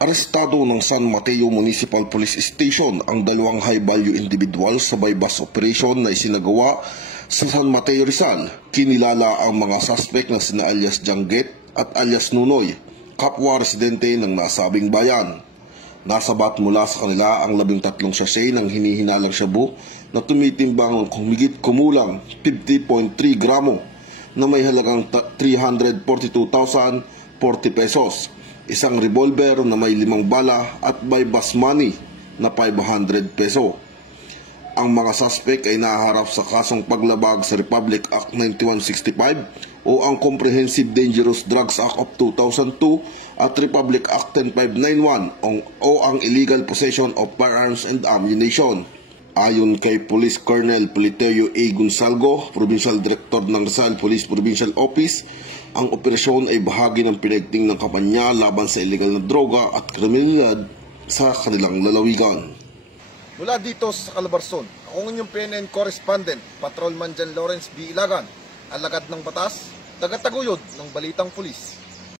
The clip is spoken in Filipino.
Arestado ng San Mateo Municipal Police Station ang dalawang high-value individual sa bypass operation na isinagawa sa San Mateo, Rizal. Kinilala ang mga suspect na sina alias Jangget at alias Nunoy, kapwa residente ng nasabing bayan. Nasabat mula sa kanila ang 13 sachet ng hinihinalang shabu na tumitimbang humigit kumulang 50.3 gramo na may halagang 342,040 pesos. Isang revolver na may 5 bala at bypass money na 500 peso. Ang mga suspect ay nahaharap sa kasong paglabag sa Republic Act 9165 o ang Comprehensive Dangerous Drugs Act of 2002 at Republic Act 10591 o ang Illegal Possession of Firearms and Ammunition. Ayon kay Police Colonel Politeo A. Gonsalgo, Provincial Director ng Rizal Police Provincial Office, ang operasyon ay bahagi ng pinagting ng kampanya laban sa illegal na droga at kriminalidad sa kanilang lalawigan. Mula dito sa Calabarzon, ako ang inyong PNN Correspondent, Patrolman Jan Lawrence B. Ilagan, alagad ng batas, tagataguyod ng Balitang Pulis.